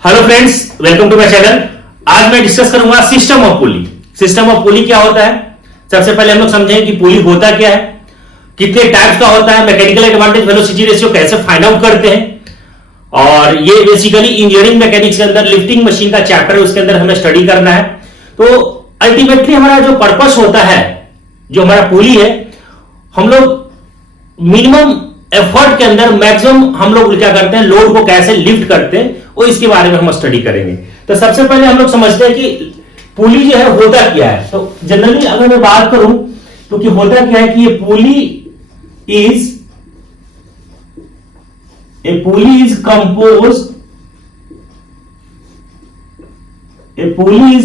Hello friends, welcome to my channel. आज मैं discuss करूंगा system of pulley. System of pulley क्या होता है? सबसे पहले हम लोग समझें कि पुली होता क्या है, कितने टाइप्स का होता है, मैकेनिकल एडवांटेज वेलोसिटी रेशियो कैसे फाइंड आउट करते हैं, और ये बेसिकली इंजीनियरिंग मैकेनिक्स के अंदर लिफ्टिंग मशीन का चैप्टर है, उसके अंदर हमें स्टडी करना है। तो अल्टीमेटली हमारा जो पर्पस होता है, जो हमारा पुली है, हम लोग मिनिमम एफर्ट के अंदर मैक्सिमम हम लोग क्या करते हैं, लोड को कैसे लिफ्ट करते हैं, वो इसके बारे में हम स्टडी करेंगे। तो सबसे पहले हम लोग समझते हैं कि पुली जो है होता क्या है। तो जनरली अगर मैं बात करूं तो कि होता क्या है कि ये pulley is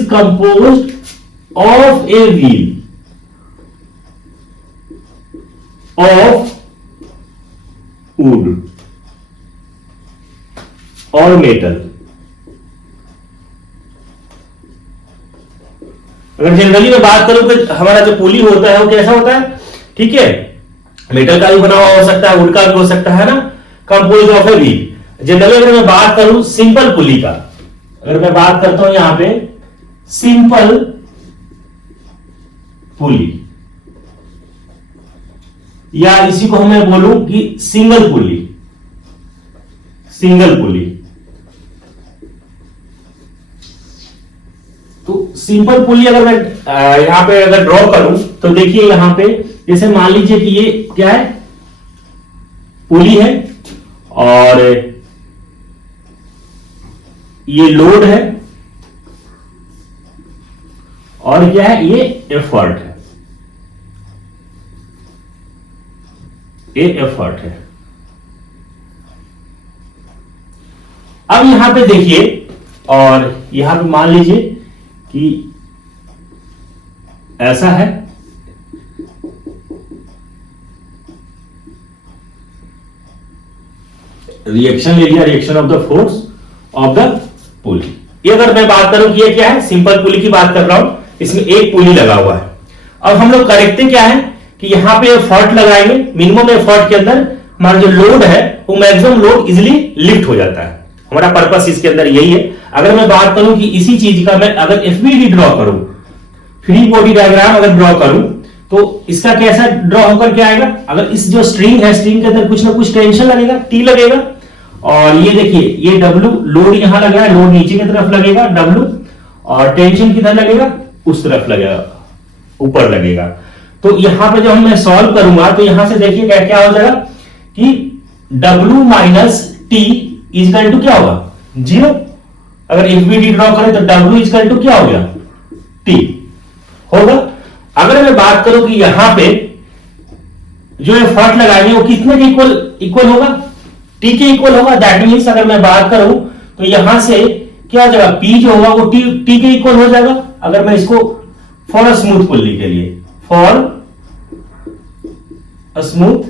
composed of a wheel of would और मेटल। अगर जनरली मैं बात करूं कि हमारा जो पुली होता है वो कैसा होता है, ठीक है, मेटल का भी बना हुआ हो सकता है, वुड का भी हो सकता है ना, compose of a wheel. Generally अगर मैं बात करूं सिंपल पुली का, अगर मैं बात करता हूं यहां पे सिंपल पुली, या इसी को मैं बोलूं कि सिंगल पुली। तो सिंपल पुली अगर मैं यहां पे अगर ड्रॉ करूं तो देखिए यहां पे जैसे मान लीजिए कि ये क्या है, पुली है और ये लोड है और क्या है, ये एफर्ट है, ये एफर्ट है। अब यहां पे देखिए, और यहां पे मान लीजिए कि ऐसा है, रिएक्शन ले लिया, reaction of the force of the पुली। ये अगर मैं बात करूं कि ये क्या है, सिंपल पुली की बात कर रहा हूं, इसमें एक पुली लगा हुआ है। अब हम लोग करते क्या है कि यहां पे एफर्ट लगाएंगे, मिनिमम एफर्ट के अंदर हमारा जो लोड है वो मैक्सिमम लोड इजिली लिफ्ट हो जाता है। हमारा पर्पस इसके अंदर यही है। अगर मैं बात करूं कि इसी चीज का मैं अगर एफबीडी ड्रॉ करूं, फ्री बॉडी डायग्राम अगर ड्रॉ करूं, तो इसका कैसा ड्रॉ होकर के आएगा, अगर इस जो स्ट्रिंग है, स्ट्रिंग के अंदर कुछ ना कुछ टेंशन लगेगा, टी लगेगा, और ये देखिए ये डब्ल्यू लोड यहां लग रहा है, लोड नीचे की तरफ लगेगा डब्ल्यू, और टेंशन किधर लगेगा, उस तरफ लगेगा, ऊपर लगेगा। तो यहां पे जब मैं सॉल्व करूंगा तो यहां से देखिए क्या क्या हो जाएगा कि W minus T equal to क्या होगा, 0। अगर एफबीडी ड्रॉ करें तो W इजकल टू क्या हो गया, T होगा। अगर मैं बात करूं कि यहां पे जो एफर्ट लगाएंगे वो कितने के इक्वल होगा, T के इक्वल होगा। दैट मींस अगर मैं बात करूं तो यहां से क्या हो जाएगा, P जो होगा वो T के इक्वल हो जाएगा। अगर मैं इसको फॉर अ स्मूथ पुली के लिए, फॉर अ स्मूथ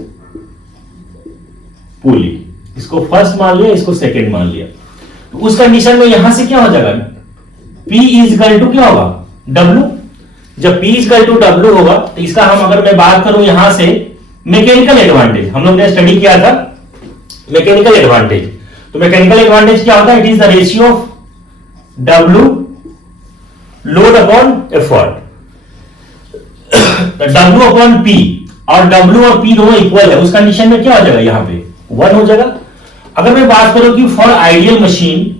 पुली, इसको फर्स्ट मान लिया, इसको सेकंड मान लिया, तो उस कंडीशन में यहां से क्या हो जाएगा, P इजकल टू क्या होगा, W। जब P इजकल टू W होगा तो इसका हम अगर मैं बात करूं यहां से मैकेनिकल एडवांटेज, हम लोग ने स्टडी किया था मैकेनिकल एडवांटेज। तो मैकेनिकल एडवांटेज क्या होता है, it is the ratio of W load upon effort, W upon P, और W और P दोनों इक्वल है, उस कंडीशन में क्या हो जाएगा, यहां पे 1 हो जाएगा। अगर मैं बात करूं कि फॉर आइडियल मशीन,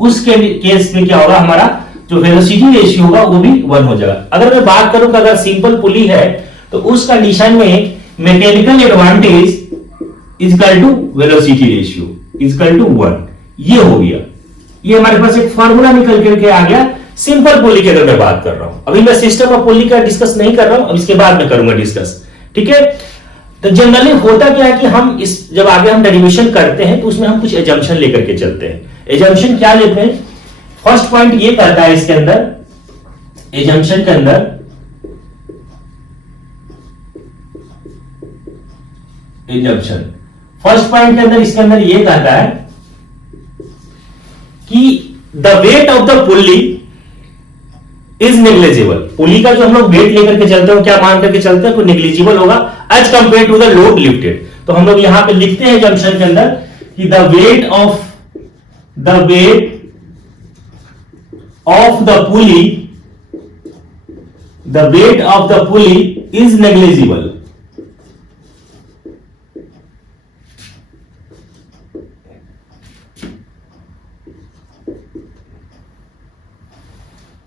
उस केस में क्या होगा, हमारा जो वेलोसिटी रेशियो होगा वो भी 1 हो जाएगा। अगर मैं बात करूं कि अगर सिंपल पुली है तो उस कंडीशन में mechanical advantage equal to velocity ratio equal to 1, ये हो गया। ये हमारे पास एक फॉर्मूला निकल करके आ गया सिंपल पुली की अगर मैं बात कर रहा हूं। अभी मैं सिस्टम ऑफ पुली का डिस्कस नहीं कर रहा हूं, अब इसके बाद में करूंगा डिस्कस, ठीक है। तो जनरली होता क्या है कि हम इस जब आगे हम डेरिवेशन करते हैं तो उसमें हम कुछ एजम्पशन लेकर के चलते हैं। एजम्पशन क्या लेते हैं, फर्स्ट पॉइंट ये करता है इसके अंदर, एजम्पशन के अंदर फर्स्ट पॉइंट के अंदर इसके अंदर ये कहता है कि the weight of the pulley is negligible. Pulley का जो हम लोग वेट लेकर के चलते हैं, क्या मान करके चलते हैं, नेग्लिजिबल होगा as compare to the load lifted. तो हम लोग यहां पे लिखते हैं जंक्शन के अंदर कि the weight of the pulley is negligible.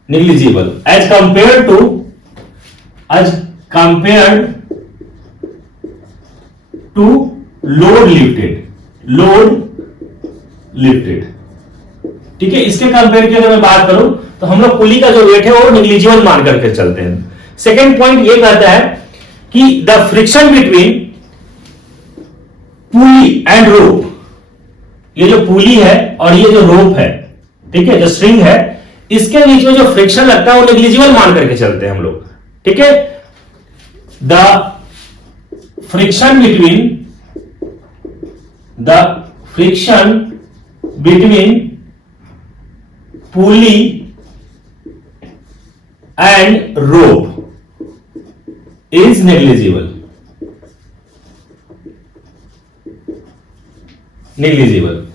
negligible as compared to load lifted। ठीक है, इसके कंपेयर की अगर मैं बात करूं तो हम लोग पुली का जो वेट है वो निग्लिजिबल मान करके चलते हैं। सेकेंड पॉइंट ये कहता है कि the friction between pulley and rope, ये जो पुली है और ये जो रोप है, ठीक है, जो स्ट्रिंग है, इसके बीच में जो फ्रिक्शन लगता है वो नेग्लिजिबल मान करके चलते हैं हम लोग। ठीक है, the friction between pulley and rope is negligible.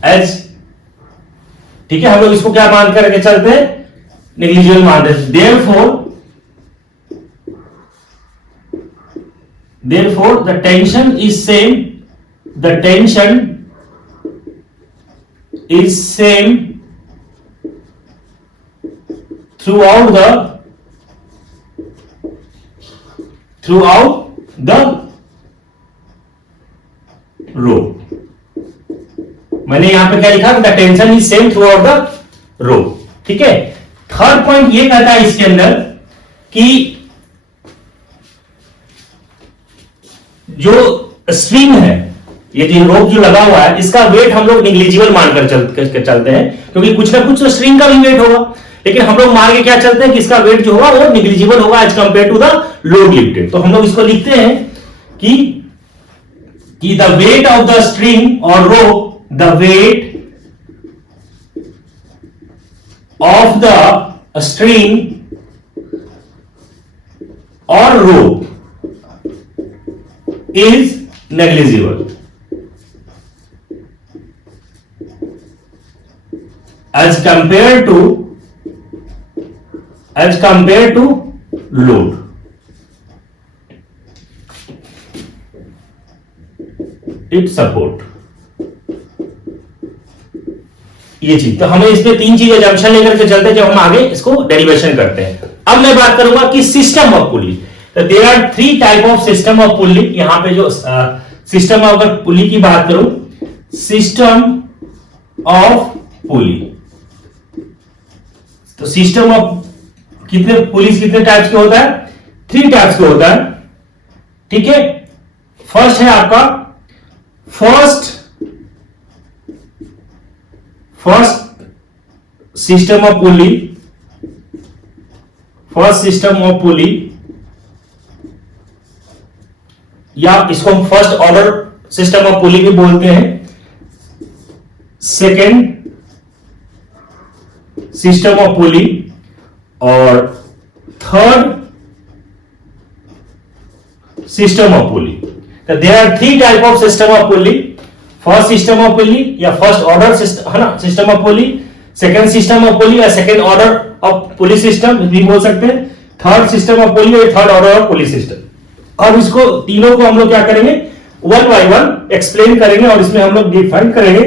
As, ठीक है, हम लोग इसको क्या मान करके चलते हैं, नेग्लिजिबल मानते हैं। therefore the tension is same throughout the row। मैंने यहां पे क्या लिखा, the tension is same throughout the rope. ठीक है, थर्ड पॉइंट ये कहता है इसके अंदर कि जो स्ट्रिंग है, ये जो रोप जो लगा हुआ है, इसका वेट हम लोग निग्लिजिबल मानकर चलते हैं, क्योंकि कुछ ना कुछ तो स्ट्रिंग का भी वेट होगा, लेकिन हम लोग मान के क्या चलते हैं कि इसका वेट जो होगा वो निग्लिजिबल होगा as compare to the load lifted. तो हम लोग इसको लिखते हैं कि the weight of the string और rope, the weight of the string or rope is negligible as compared to load। It support, ये चीज। तो हमें इसमें तीन चीजें जंक्शन लेकर के चलते हैं जब हम आगे इसको डेरिवेशन करते हैं। अब मैं बात करूंगा कि सिस्टम ऑफ पुली। तो there are 3 type of system of pulley. यहां पे जो सिस्टम ऑफ अगर पुली की बात करूं, सिस्टम ऑफ पुली, तो सिस्टम ऑफ कितने पुलिस कितने टाइप्स के होता है, 3 टाइप्स के होता है। ठीक है, फर्स्ट है आपका फर्स्ट सिस्टम ऑफ पुली, या इसको हम फर्स्ट ऑर्डर सिस्टम ऑफ पुली भी बोलते हैं। सेकेंड सिस्टम ऑफ पुली और थर्ड सिस्टम ऑफ पुली। तो there are 3 type of system of pulley. First system of pulley या फर्स्ट ऑर्डर सिस्टम है ना, system of pulley, second system of pulley या second order of pulley system भी बोल सकते हैं, थर्ड सिस्टम ऑफ पुली या third order of pulley system. अब इसको तीनों को हम लोग क्या करेंगे, वन बाय वन एक्सप्लेन करेंगे और इसमें हम लोग डिफाइन करेंगे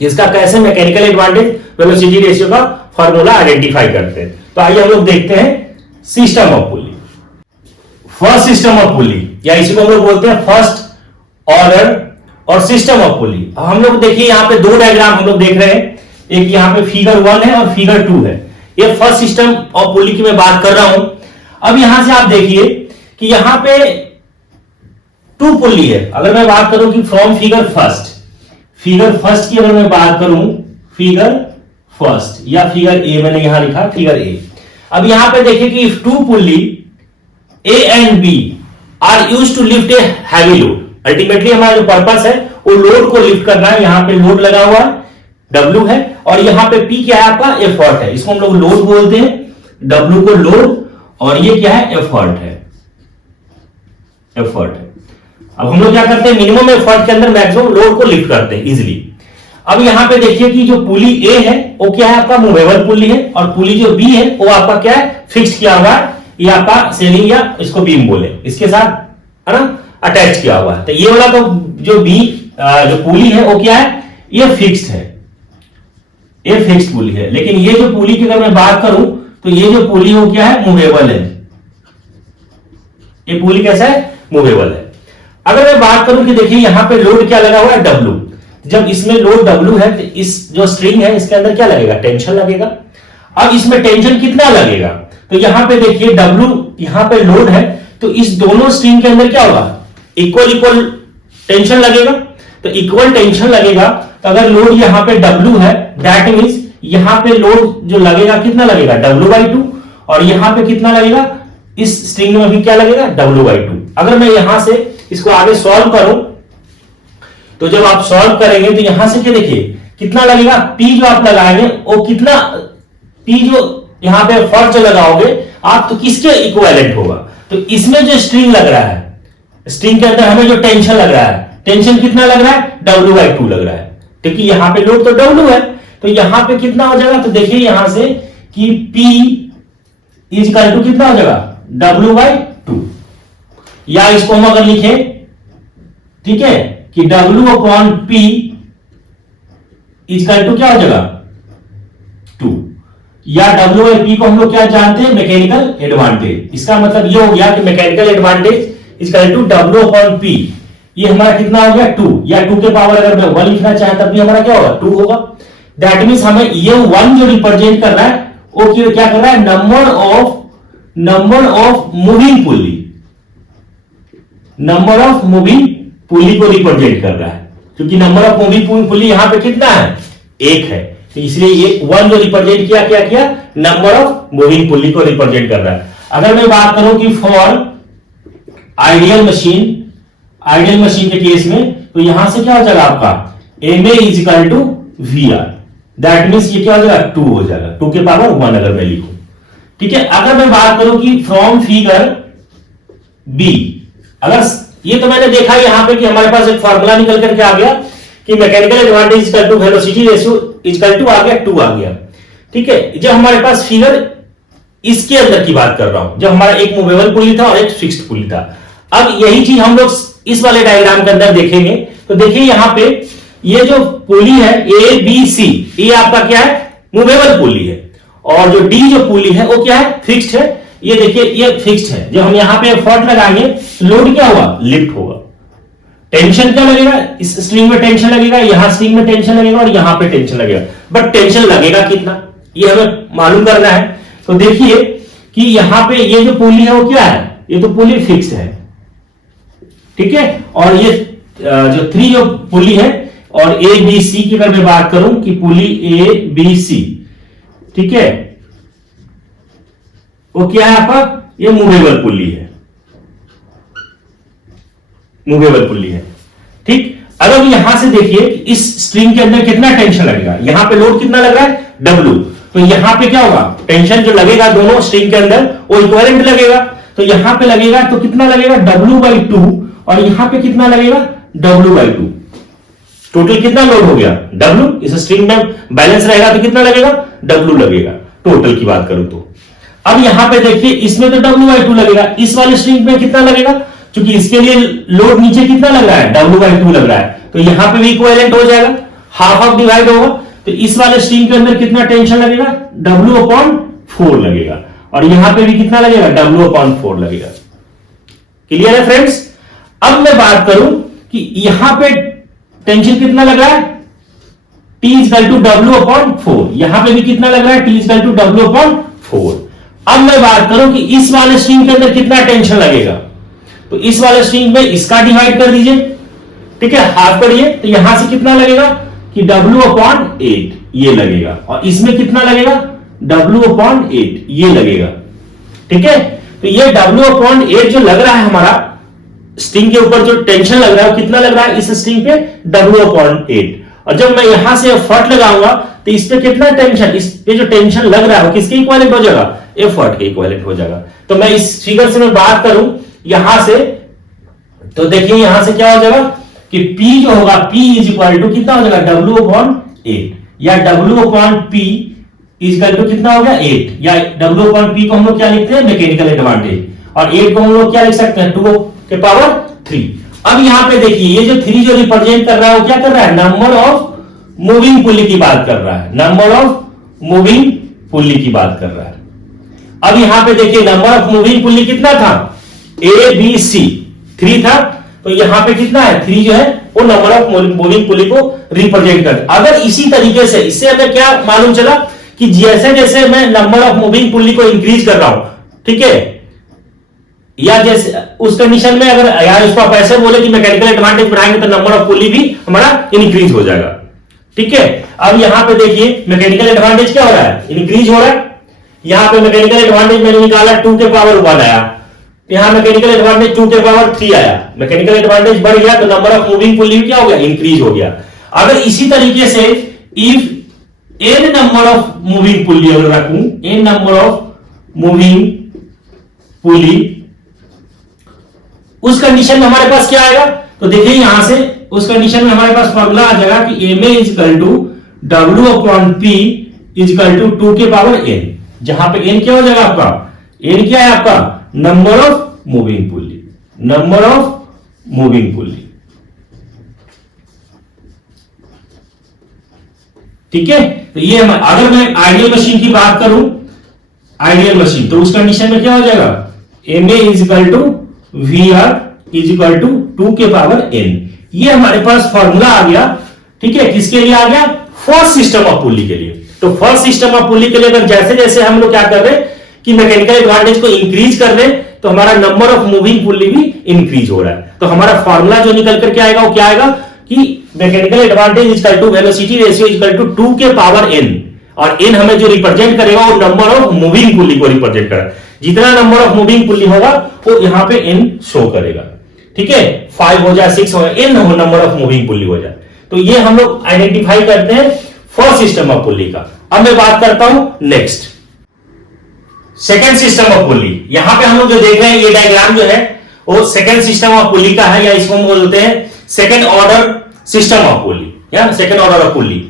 कि इसका कैसे मैकेनिकल एडवांटेज वेलोसिटी रेशियो का फॉर्मूला आइडेंटिफाई करते हैं। तो आइए हम लोग देखते हैं system of pulley. First system of pulley या इसी को हम लोग बोलते हैं फर्स्ट ऑर्डर और सिस्टम ऑफ पुली। हम लोग देखिए यहां पे 2 डायग्राम हम लोग देख रहे हैं, एक यहां पे फिगर 1 है और फिगर 2 है। ये फर्स्ट सिस्टम ऑफ पुली की मैं बात कर रहा हूं। अब यहां से आप देखिए कि यहां पे 2 पुली है। अगर मैं बात करूं कि फ्रॉम फिगर फर्स्ट की अगर मैं बात करूं, फिगर फर्स्ट या फिगर ए मैंने यहां लिखा फिगर ए। अब यहां पे देखिए कि if 2 pulley A and B are used to lift a heavy load, ultimately हमारा जो पर्पस है वो लोड को लिफ्ट करना है। यहां पे लोड लगा हुआ है, W है, और यहां पे P क्या है आपका, एफर्ट है। इसको हम लोग लोड बोलते हैं, W को लोड, और ये क्या है, एफर्ट है। अब हम लोग क्या करते हैं, मिनिमम एफर्ट के अंदर मैक्सिमम लोड को लिफ्ट करते हैं इजीली। अब यहां पे देखिए कि जो पुली ए है वो क्या है, आपका मूवेबल पुली है, और पुली जो बी है वो आपका क्या है, फिक्स्ड किया हुआ है, ये आपका सेलिंग या इसको बीम बोले, इसके साथ है ना अटैच किया हुआ है। तो ये वाला तो जो बी जो पुली है वो क्या है, ये फिक्स्ड है, ये फिक्स्ड पुली है। लेकिन ये जो पुली की अगर मैं बात करूं तो ये जो पुली वो क्या है, मूवेबल है, ये पुली कैसा है, मूवेबल है। अगर मैं बात करूं कि देखिए यहां पे लोड क्या लगा हुआ है, डब्ल्यू। जब इसमें लोड डब्ल्यू है तो इस जो स्ट्रिंग है इसके अंदर क्या लगेगा, टेंशन लगेगा। अब इसमें टेंशन कितना लगेगा, तो यहां पे देखिए डब्ल्यू यहां पे लोड है, तो इस दोनों स्ट्रिंग के अंदर क्या होगा, इक्वल इक्वल टेंशन लगेगा। तो इक्वल टेंशन लगेगा, तो अगर लोड यहां पे डब्ल्यू है, दैट मींस यहां पे लोड जो लगेगा कितना लगेगा, W/2, और यहां पे कितना लगेगा, इस स्ट्रिंग में भी क्या लगेगा, W/2। अगर मैं यहां से इसको आगे सॉल्व करूं तो जब आप सॉल्व करेंगे तो यहां से क्या देखिए कितना लगेगा, P जो आप लगाएंगे वो कितना, P जो यहां पे फॉर जो लगाओगे आप तो किसके इक्विवेलेंट होगा, तो इसमें जो स्ट्रिंग लग रहा है, स्ट्रिंग के अंदर हमें जो टेंशन लग रहा है, टेंशन कितना लग रहा है, W/2 लग रहा है, क्योंकि यहां पे लोड तो W है, तो यहां पे कितना हो जाएगा, तो देखिए यहां से कि P इक्वल टू कितना हो जाएगा, W/2, या इसको हम अगर लिखें, ठीक है, कि W/P इक्वल टू क्या हो जाएगा, 2, या W/P को हम लोग क्या जानते हैं, मैकेनिकल एडवांटेज। इसका मतलब ये हो गया कि mechanical advantage equal to W/P, ये हमारा कितना हो गया, 2, या 2 के पावर अगर मैं 1 लिखना चाहे तब भी हमारा क्या होगा, 2 होगा। दैट मींस हमें ये 1 जो रिप्रेजेंट कर रहा है वो क्या कर रहा है, number of moving pulley, number of moving pulley को रिप्रेजेंट कर रहा है, क्योंकि नंबर ऑफ मूविंग पुली यहां पे कितना है, 1 है, तो इसलिए ये 1 जो रिप्रेजेंट किया, क्या किया, नंबर ऑफ मूविंग पुली को रिप्रेजेंट कर रहा है। अगर मैं बात करूं कि फॉर आइडियल मशीन के केस में, तो यहां से क्या हो जाएगा आपका MA equal to VR, that means ये क्या हो जाएगा, 2 हो जाएगा, 2 के पावर 1 अगर मैं लिखूं, ठीक है। अगर मैं बात करूं कि फ्रॉम फिगर बी, अगर ये तो मैंने देखा यहां पे कि हमारे पास एक फार्मूला निकल करके आ गया कि mechanical advantage equal to velocity ratio equal to आ गया 2 आ गया, ठीक है। जब हमारे पास फिगर इसके अंदर की बात कर रहा हूं, जब हमारा एक मूवेबल पुली था और एक फिक्स्ड पुली था। अब यही चीज हम लोग इस वाले डायग्राम के अंदर देखेंगे, तो देखिए यहां पे ये जो पुली है ABC, ये आपका क्या है, मूवेबल पुली है, और जो D जो पुली है वो क्या है, फिक्स्ड है। ये देखिए ये फिक्स्ड है, जब हम यहां पे फोर्स लगाएंगे लोड क्या होगा, लिफ्ट होगा। टेंशन क्या लगेगा, इस स्ट्रिंग में टेंशन लगेगा, यहां स्ट्रिंग में टेंशन लगेगा और यहां पे टेंशन लगेगा, बट टेंशन लगेगा कितना ये हमें मालूम करना है। तो देखिए कि यहां पे ये जो पुली है वो क्या है, ये तो पुली फिक्स्ड है, ठीक है। और ये जो 3 जो पुली है और ABC की अगर मैं बात करूं कि पुली ABC, ठीक है, वो क्या है आपका, ये मूवेबल पुली है, मूवेबल पुली है, ठीक। अगर यहां से देखिए इस स्ट्रिंग के अंदर कितना टेंशन लगेगा, यहां पे लोड कितना लग रहा है, W, तो यहां पे क्या होगा, टेंशन जो लगेगा दोनों स्ट्रिंग के अंदर वो इक्विवेलेंट लगेगा, तो यहां पे लगेगा तो कितना लगेगा, W/2, और यहां पे कितना लगेगा, W/2। टोटल कितना लोड हो गया, W। इस स्ट्रिंग में बैलेंस रहेगा तो कितना लगेगा, W लगेगा, टोटल की बात करूं तो। अब यहां पे देखिए इसमें तो W/2 लगेगा, इस वाले स्ट्रिंग में कितना लगेगा, क्योंकि इसके लिए लोड नीचे कितना लग रहा है, W/2 लग रहा है, तो यहां पे भी इक्विवेलेंट हो जाएगा, हाफ ऑफ डिवाइड होगा, तो इस वाले स्ट्रिंग के अंदर कितना टेंशन लगेगा, W/4 लगेगा, और यहां पे भी कितना लगेगा, W/4 लगेगा। क्लियर है फ्रेंड्स। अब मैं बात करूं कि यहां पे टेंशन कितना लग रहा है, T इक्वल टू W/4, यहां पे भी कितना लग रहा है, T इक्वल टू W/4। अब मैं बात करूं कि इस वाले स्ट्रिंग के अंदर कितना टेंशन लगेगा, तो इस वाले स्ट्रिंग में इसका डिवाइड कर दीजिए, ठीक है, हाफ करिए, तो यहां से कितना लगेगा कि W/8 ये लगेगा, और इसमें कितना लगेगा, W/8 ये लगेगा, ठीक है। तो ये W/8 जो लग रहा है हमारा स्ट्रिंग के ऊपर जो टेंशन लग रहा है कितना लग रहा है, इस स्ट्रिंग पे W/8, और जब मैं यहां से एफर्ट लगाऊंगा तो इस पे कितना टेंशन, इस पे जो टेंशन लग रहा है वो किसके इक्विवेलेंट हो जाएगा, एफर्ट के इक्विवेलेंट हो जाएगा। तो मैं इस फिगर से मैं बात करूं यहां से, तो देखिए यहां से क्या हो जाएगा कि P जो होगा P इज इक्वल टू कितना हो जाएगा W/8 या W/P इज इक्वल टू कितना हो गया 8 या W/P को हम लोग क्या लिखते हैं मैकेनिकल एडवांटेज और 8 को हम लोग क्या लिख सकते हैं 2 के पावर 3। अब यहां पे देखिए ये जो 3 जो रिप्रेजेंट कर रहा है वो क्या कर रहा है नंबर ऑफ मूविंग पुली की बात कर रहा है, नंबर ऑफ मूविंग पुली की बात कर रहा है। अब यहां पे देखिए नंबर ऑफ मूविंग पुली कितना था A B C 3 था, तो यहां पे कितना है 3 जो है वो नंबर ऑफ मूविंग पुली को रिप्रेजेंट कर। अगर इसी तरीके से इससे हमें क्या मालूम चला कि जैसे जैसे मैं नंबर ऑफ मूविंग पुली को इंक्रीज कर रहा हूं, ठीक है, या जैसे उस कंडीशन में अगर यार उसको आप ऐसे बोले कि मैकेनिकल एडवांटेज बढ़ाएंगे तो नंबर ऑफ पुली भी हमारा इंक्रीज हो जाएगा, ठीक है। अब यहां पे देखिए मैकेनिकल एडवांटेज क्या हो रहा है इंक्रीज हो रहा है। यहां पे मैकेनिकल एडवांटेज मैंने निकाला 2 के पावर 1 आया, यहां मैकेनिकल एडवांटेज 2 के पावर 3 आया, मैकेनिकल एडवांटेज बढ़ गया तो नंबर ऑफ मूविंग पुली क्या हो गया इंक्रीज हो गया। अगर इसी तरीके से if n number of moving pulley अगर रखूं n number of moving pulley, उस कंडीशन में हमारे पास क्या आएगा तो देखिए यहां से उस कंडीशन में हमारे पास फॉर्मूला आ जाएगा कि ma is equal to W/P is equal to 2 के पावर n, जहां पे n क्या हो जाएगा आपका n क्या है आपका number of moving pulley, number of moving pulley, ठीक है। तो ये अगर मैं आइडियल मशीन की बात करूं, आइडियल मशीन, तो उस कंडीशन में क्या हो जाएगा ma is equal to VR is equal to 2 के पावर n। ये हमारे पास फॉर्मूला आ गया, ठीक है, किसके लिए आ गया फर्स्ट सिस्टम ऑफ पुली के लिए। तो फर्स्ट सिस्टम ऑफ पुली के लिए अगर जैसे जैसे हम लोग क्या कर रहे हैं कि मैकेनिकल एडवांटेज को इंक्रीज कर रहे हैं तो हमारा नंबर ऑफ मूविंग पुली भी इंक्रीज हो रहा है। तो हमारा फॉर्मूला जो निकल करके आएगा वो क्या आएगा कि mechanical advantage is equal to velocity ratio is equal to 2 के पावर n, और n हमें जो रिप्रेजेंट करेगा वो नंबर ऑफ मूविंग पुली को रिप्रेजेंट करेगा। जितना नंबर ऑफ मूविंग पुली होगा वो यहां पे n शो करेगा, ठीक है, 5 हो जाए 6 हो जाए n हो नंबर ऑफ मूविंग पुली हो जाए। तो ये हम लोग आइडेंटिफाई करते हैं फर्स्ट सिस्टम ऑफ पुली का। अब मैं बात करता हूं next second system of pulley. यहां पे हम लोग जो देख रहे हैं ये डायग्राम जो है वो सेकंड सिस्टम ऑफ पुली का है, या इसको हम बोलते हैं second order system of pulley या सेकंड ऑर्डर ऑफ पुली।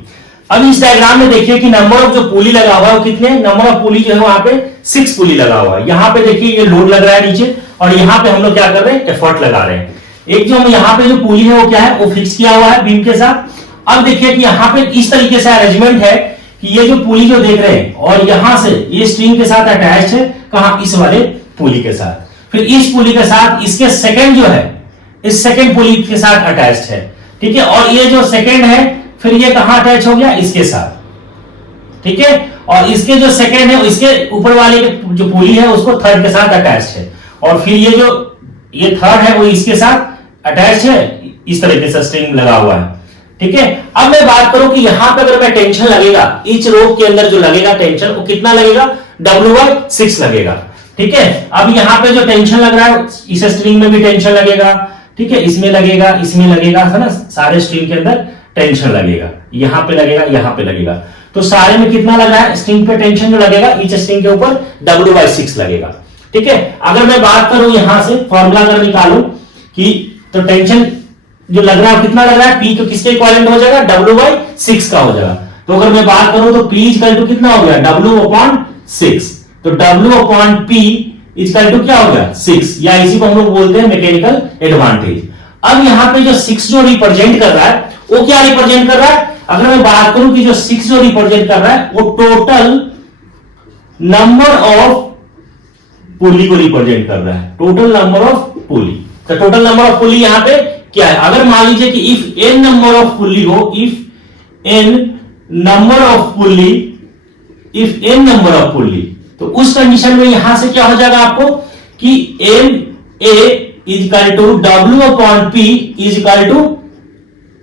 अब इस डायग्राम में देखिए कि नंबर ऑफ जो पुली लगा हुआ है वो कितने, नंबर ऑफ पुली जो है वहां पे 6 पुली लगा हुआ है। यहां पे देखिए ये लोड लग रहा है नीचे और यहां पे हम लोग क्या कर रहे हैं एफर्ट लगा रहे हैं। एक जो हम यहां पे जो पुली है वो क्या है वो फिक्स किया हुआ है बीम के साथ। अब देखिए कि यहां पे इस तरीके से अरेंजमेंट है कि ये जो पुली जो देख रहे हैं और यहां से ये स्ट्रिंग के साथ अटैच है, कहां इस वाले पुली के साथ, फिर इस पुली के साथ इसके सेकंड जो है इस सेकंड पुली के साथ अटैच्ड है, ठीक है, और ये जो सेकंड है फिर ये कहां अटैच हो गया इसके साथ, ठीक है, और इसके जो सेकंड है इसके ऊपर वाले जो पुली है उसको थर्ड के साथ अटैच्ड है, और फिर ये जो ये थर्ड है वो इसके साथ अटैच्ड है, इस तरीके से स्ट्रिंग लगा हुआ है, ठीक है। अब मैं बात करूं कि यहां पे अगर मैं टेंशन लगेगा इच रोप के अंदर जो लगेगा टेंशन वो कितना लगेगा W/6 लगेगा, ठीक है। अब यहां पे जो टेंशन लग रहा है इस स्ट्रिंग में भी टेंशन लगेगा, ठीक है, इसमें लगेगा है ना, सारे स्ट्रिंग के अंदर टेंशन लगेगा, यहां पे लगेगा यहां पे लगेगा, तो सारे में कितना लग रहा है स्ट्रिंग पे टेंशन जो लगेगा इच स्ट्रिंग के ऊपर W/6 लगेगा, ठीक है। अगर मैं बात करूं यहां से फॉर्मूला अगर निकालूं कि तो टेंशन जो लग रहा है कितना लग रहा है P तो किसके इक्विवेलेंट हो जाएगा W/6 का हो जाएगा। तो अगर मैं बात करूं तो P इक्वल टू कितना हो गया W/6, तो W/P इक्वल टू क्या हो गया 6, या इसी को हम लोग बोलते हैं मैकेनिकल एडवांटेज। अब यहां पे जो 6 जो रिप्रेजेंट कर रहा है वो क्या रिप्रेजेंट कर रहा है, अगर मैं बात करूं कि जो 6 जो रिप्रेजेंट कर रहा है वो टोटल नंबर ऑफ पुली को रिप्रेजेंट कर रहा है, टोटल नंबर ऑफ पुली। तो टोटल नंबर ऑफ पुली यहां पे क्या है, अगर मान लीजिए कि if n number of pulley हो, if n number of pulley, if n number of pulley, तो उस कंडीशन में यहां से क्या हो जाएगा आपको कि NA is equal to W/P is equal to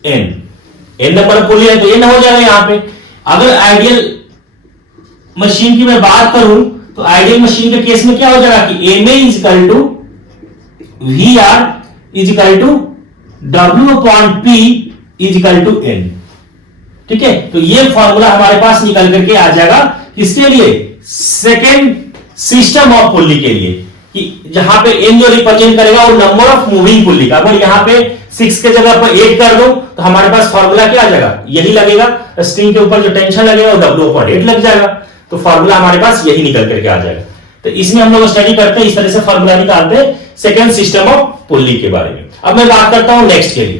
n number of pulley है तो n हो जाएगा यहां पे। अगर आइडियल मशीन की मैं बात करूं तो आइडियल मशीन के केस में क्या हो जाएगा कि MA is equal to VR is equal to W/P is equal to n, ठीक है। तो ये फॉर्मूला हमारे पास निकल करके आ जाएगा किसके लिए, सेकेंड सिस्टम ऑफ पुली के लिए, कि जहां पे n जो रिप्रेजेंट करेगा वो नंबर ऑफ मूविंग पुली का। अगर यहां पे 6 के जगह पर 8 कर दो तो हमारे पास फॉर्मूला क्या आ जाएगा, यही लगेगा। स्ट्रिंग के ऊपर जो टेंशन लगेगा वो W/8 लग जाएगा, तो फॉर्मूला हमारे पास यही निकल करके आ जाएगा। तो इसमें हम लोग स्टडी करते हैं, इस तरह से फॉर्मूला निकालते हैं सेकंड सिस्टम ऑफ पुल्ली के बारे में। अब मैं बात करता हूं नेक्स्ट के लिए,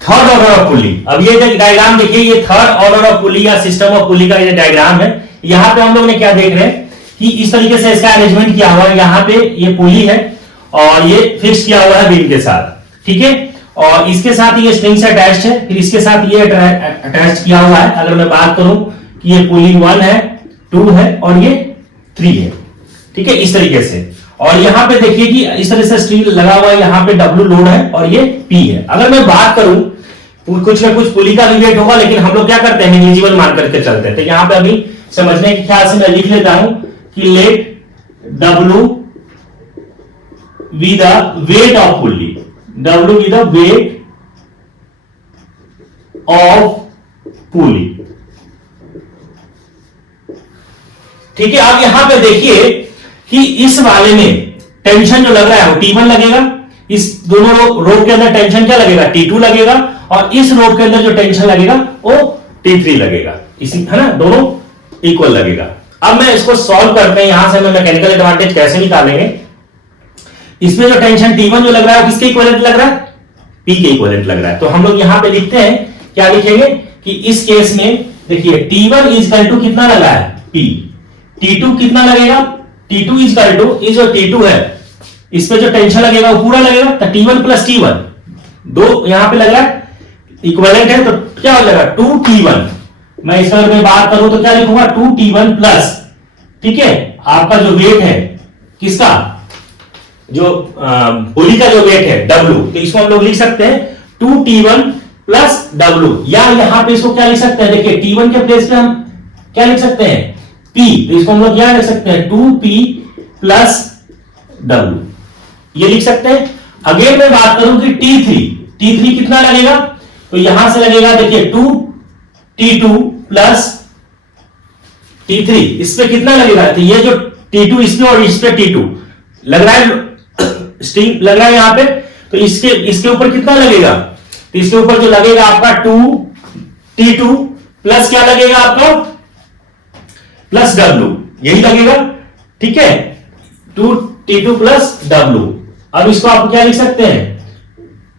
थर्ड ऑर्डर ऑफ पुल्ली। अब ये डायग्राम देखिए, ये थर्ड ऑर्डर ऑफ पुल्ली या सिस्टम ऑफ पुल्ली का ये डायग्राम है। यहां पे हम लोग ने क्या देख रहे हैं कि इस तरीके से इसका अरेंजमेंट किया हुआ है। यहां पे ये पुल्ली है और ये फिक्स किया हुआ है बीम के साथ, ठीक है, और इसके साथ ये स्ट्रिंग से अटैच्ड है, फिर इसके साथ ये अटैच किया हुआ है। अगर मैं बात करूं कि ये पुल्ली 1 है, 2 है और ये 3 है, ठीक है, इस तरीके से। और यहां पे देखिए कि इस तरह से स्ट्रिंग लगा हुआ है, यहां पे W लोड है और ये P है। अगर मैं बात करूं कुछ ना कुछ पुल्ली का भी वेट होगा, लेकिन हम लोग क्या करते हैं, नेग्लिजिबल मान करके चलते हैं। तो यहां पे अभी समझने के ख्याल से मैं लिख लेता हूं कि let W be the weight of pulley, W be the weight of pulley, ठीक है। अब यहां पे देखिए कि इस वाले में टेंशन जो लग रहा है वो T1 लगेगा, इस दोनों रोप के अंदर टेंशन क्या लगेगा, T2 लगेगा, और इस रोप के अंदर जो टेंशन लगेगा वो T3 लगेगा, इसी है ना, दोनों इक्वल लगेगा। अब मैं इसको सॉल्व करते हैं, यहां से मैं मैकेनिकल एडवांटेज कैसे निकालेंगे। इसमें जो टेंशन T1 जो लग रहा है किसके इक्विवेलेंट लग रहा है, P के इक्विवेलेंट लग रहा है। तो हम लोग यहां पे लिखते हैं, क्या लिखेंगे कि इस केस में देखिए T1 इक्वल टू कितना लगा है, P, T2 कितना लगेगा, T2 इक्वल टू इस जो T2 है इस पे जो टेंशन लगेगा वो पूरा लगेगा, तो T1 प्लस T1 दो यहां पे लग रहा है, इक्विवेलेंट है, तो क्या हो जाएगा 2T1। मैं इस पर में बात करूं तो क्या लिखूंगा 2T1 प्लस, ठीक है, आपका जो वेट है किसका, जो पुल्ली का जो वेट है W, तो इसको हम लोग लिख सकते हैं 2T1 प्लस W, या यहां पे इसको क्या लिख सकते हैं, देखिए T1 के प्लेस पे हम क्या लिख सकते हैं P, तो इसको हम लोग क्या लिख सकते हैं 2P प्लस W, ये लिख सकते हैं। अगेन मैं बात करूं कि T3 कितना लगेगा, तो यहां से लगेगा देखिए 2T2 प्लस T3, इस पे कितना लगेगा, तो ये जो T2 इसमें और इस पे T2 लग रहा है, स्ट्रिंग लग रहा है यहां पे, तो इसके ऊपर कितना लगेगा, तो इसके ऊपर जो लगेगा आपका 2T2 प्लस क्या लगेगा आपका प्लस W, यही लगेगा, ठीक है, 2T2 प्लस W। अब इसको आप क्या लिख सकते हैं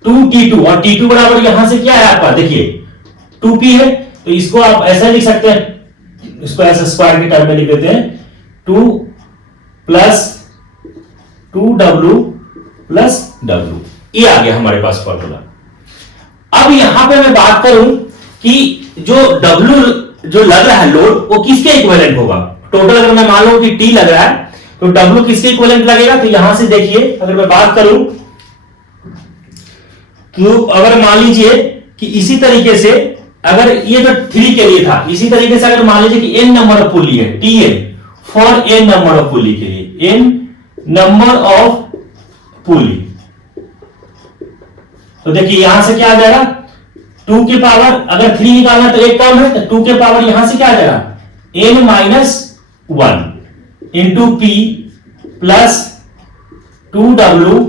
2T2, और T2 बराबर यहां से क्या है आपका, देखिए 2P है, तो इसको आप ऐसा लिख सकते हैं, इसको ऐसा स्क्वायर के टर्म में लिख देते हैं 2 प्लस 2W प्लस W, ये आ गया हमारे पास फॉर्मूला। अब यहां पे मैं बात करूं कि जो W जो लग रहा है लोड वो किसके इक्विवेलेंट होगा, टोटल अगर मैं मान लूं कि T लग रहा है तो W किसके इक्विवेलेंट लगेगा, तो यहां से देखिए अगर मैं बात करूं तो अगर मान लीजिए कि इसी तरीके से अगर ये जो 3 के लिए था, इसी तरीके से अगर मान लीजिए कि n नंबर ऑफ पुल्ली है, Tn for n number of pulley के लिए, n नंबर ऑफ पुल्ली, तो देखिए यहां से क्या आ जाएगा 2 के पावर, अगर 3 निकालना तो एक काम है, तो 2 के पावर यहां से क्या आ जाएगा n minus 1 into P plus 2W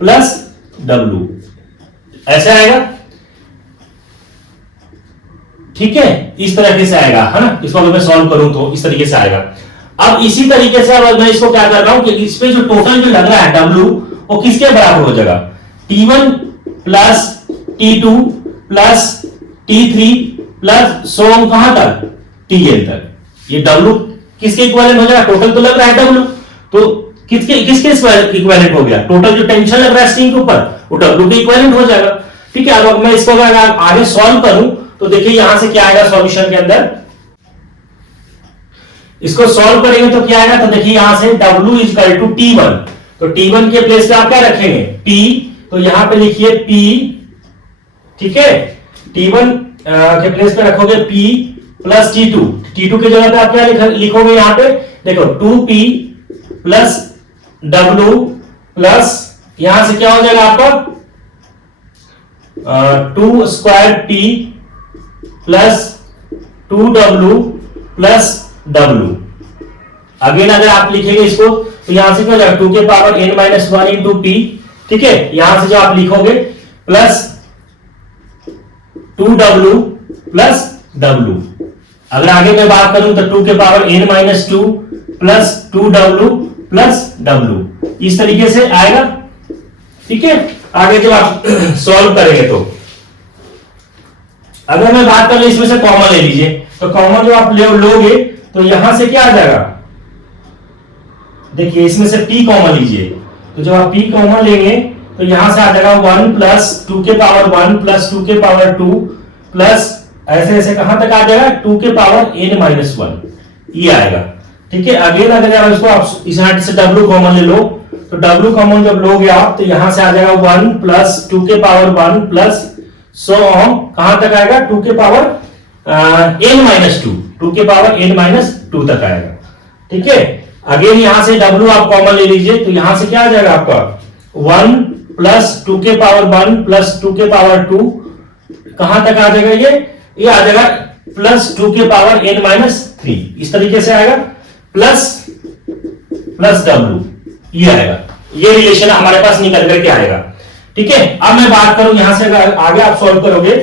plus W, ऐसे आएगा, ठीक है, इस तरीके से आएगा, है ना। इसको अगर मैं सॉल्व करूं तो इस तरीके से आएगा। अब इसी तरीके से अब मैं इसको क्या कर रहा हूं कि इस पे जो टोटल जो लग रहा है W वो किसके बराबर हो जाएगा, T1 plus T2 plus T3 plus सोम कहां तक Tn तक, ये W किसके इक्विवेलेंट हो जाएगा, टोटल तो लग रहा है W, तो किसके इक्विवेलेंट हो गया, टोटल जो टेंशन लग रहा है स्ट्रिंग के ऊपर वो W के इक्विवेलेंट हो जाएगा, ठीक है। अब मैं इसको अगर आगे सॉल्व करूं तो देखिए यहां से क्या आएगा सॉल्यूशन के अंदर, इसको सॉल्व करेंगे तो क्या आएगा, तो देखिए यहां से W इक्वल टू T1, तो T1 के प्लेस पे आप क्या रखेंगे P, तो यहां पे लिखिए P, ठीक है, T1 के प्लेस पे रखोगे P प्लस T2 की जगह पे आप क्या लिखोगे यहां पे देखो 2P प्लस W प्लस यहां से क्या हो जाएगा आपका 2 square T plus 2W plus W। Again अगर आप लिखेंगे इसको तो यहां से क्या हो जाएगा 2 के power n minus 1 into P, ठीक है, यहां से जो आप लिखोगे प्लस 2w प्लस w। अगर आगे मैं बात करूं तो 2 के power n minus 2 plus 2w plus w, इस तरीके से आएगा। ठीक है, आगे जब आप सॉल्व करेंगे तो अगर मैं बात कर इसमें से कॉमन ले लीजिए, तो कॉमन जो आप लोगे तो यहां से क्या आ जाएगा, देखिए इसमें से p कॉमन लीजिए, तो जब आप p कॉमन लेंगे तो यहां से आ जाएगा 1 प्लस 2 के पावर 1 प्लस 2 के पावर 2 प्लस ऐसे ऐसे कहां तक आ जाएगा 2 के पावर n माइनस 1, ये आएगा। ठीक है, अगेन अगर इसको आप इस हाथ से w कॉमन ले लो, तो w कॉमन जब लोगे आप तो यहां से आ जाएगा 1 प्लस 2 के पावर 1 प्लस सो ऑन, कहां तक आएगा 2 के पावर n माइनस 2, 2 के पावर n माइनस 2 तक आएगा। ठीक है, अगेन यहां से w आप कॉमन ले लीजिए, तो यहां से क्या आ जाएगा आपका 1 प्लस 2 के पावर 1 प्लस 2 के पावर 2, कहां तक आ जाएगा ये आ जाएगा प्लस 2 के पावर n माइनस 3, इस तरीके से आएगा, प्लस प्लस w, ये आएगा। ये रिलेशन हमारे पास निकल करके आएगा। ठीक है, अब मैं बात करूं यहां से अगर आगे आप सॉल्व करोगे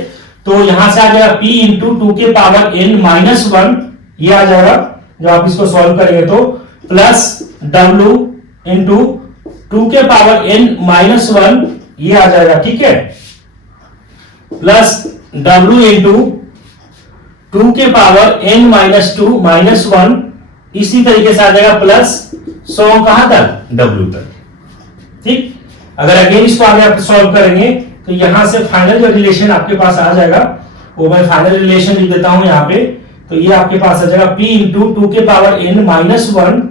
तो यहां से आ जाएगा p इंटू 2 के पावर n माइनस 1, ये आ जाएगा जब आप इसको सॉल्व करेंगे तो, प्लस w इंटू 2 के पावर n माइनस 1, ये आ जाएगा। ठीक है, प्लस w इंटू 2 के पावर n माइनस 2 माइनस 1, इसी तरीके से आ जाएगा प्लस 100 कहां तक w तक। ठीक, अगर अगेन इसको आगे आप सॉल्व करेंगे तो यहां से फाइनल जो रिलेशन आपके पास आ जाएगा वो मैं फाइनल रिलेशन लिख देता हूं यहां पे, तो ये आपके पास आ जाएगा p इंटू 2 के पावर n माइनस 1,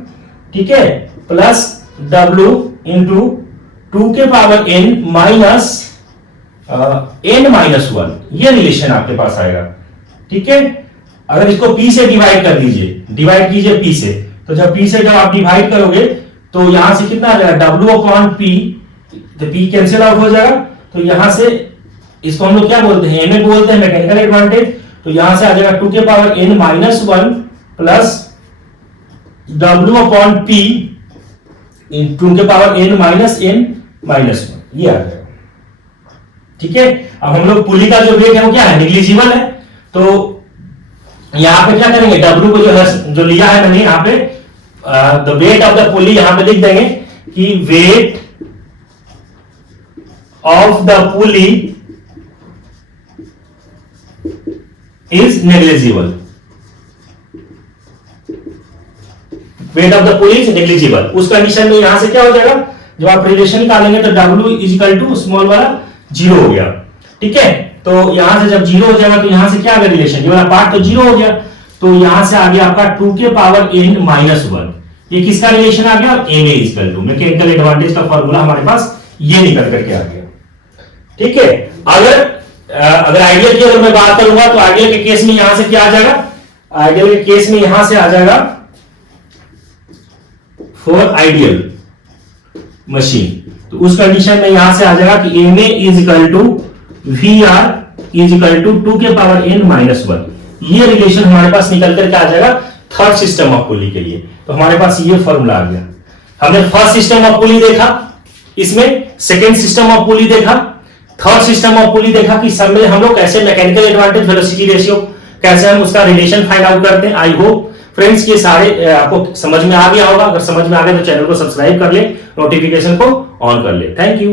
ठीक है, प्लस w इंटू 2 के power n minus n minus 1, ये रिलेशन आपके पास आएगा। ठीक है, अगर इसको p से डिवाइड कर दीजिए, डिवाइड कीजिए p से, तो जब p से जब आप डिवाइड करोगे तो यहां से कितना आ जाएगा w अपॉन p, तो p कैंसिल आउट हो जाएगा, तो यहां से इसको हम लोग क्या बोलते हैं, ma बोलते हैं, मैकेनिकल एडवांटेज, तो यहां से आ जाएगा 2 के power n minus 1 plus w upon p 2 के power n minus n minus 1, ये आ जाएगा। ठीक है, अब हम लोग पुली का जो वेट है वो क्या है, निग्लिजिबल है, तो यहां पे क्या करेंगे, w को जो लिया है मैंने यहां पे द वेट ऑफ द पुली यहां पे लिख देंगे कि wait of the pulley is negligible, wait of the pulley is negligible. उस कंडीशन में यहां से क्या हो जाएगा, जब आप रिलेशन निकालेंगे तो w is equal to small वाला 0 हो गया। ठीक है, तो यहां से जब 0 हो जाएगा तो यहां से क्या आ गया रिलेशन, ये वाला पार्ट तो 0 हो गया, तो यहां से आ गया आपका 2 के पावर n माइनस 1, ये किसका रिलेशन आ गया, ma equal to mechanical advantage का फॉर्मूला हमारे पास ये निकल करके आ गया। ठीक है, अगर आइडियल की अगर मैं बात करूंगा तो आइडियल के केस में यहां से क्या आ जाएगा, आइडियल के केस में यहां से आ जाएगा फॉर आइडियल मशीन, तो उस कंडीशन में यहां से आ जाएगा कि ma is equal to vr is equal to 2 के पावर n माइनस 1, ये रिलेशन हमारे पास निकल करके आ जाएगा थर्ड सिस्टम ऑफ पुली के लिए। तो हमारे पास ये फॉर्मूला आ गया। हमने फर्स्ट सिस्टम ऑफ पुली देखा, इसमें सेकेंड सिस्टम ऑफ पुली देखा, थर्ड सिस्टम ऑफ पुली देखा कि सब में हम लोग कैसे मैकेनिकल एडवांटेज वेलोसिटी रेशियो कैसे हम उसका रिलेशन फाइंड आउट करते हैं। आई होप फ्रेंड्स ये सारे आपको समझ में आ गया होगा। अगर समझ में आ गया तो चैनल को सब्सक्राइब कर ले, नोटिफिकेशन को ऑन कर ले। Thank you.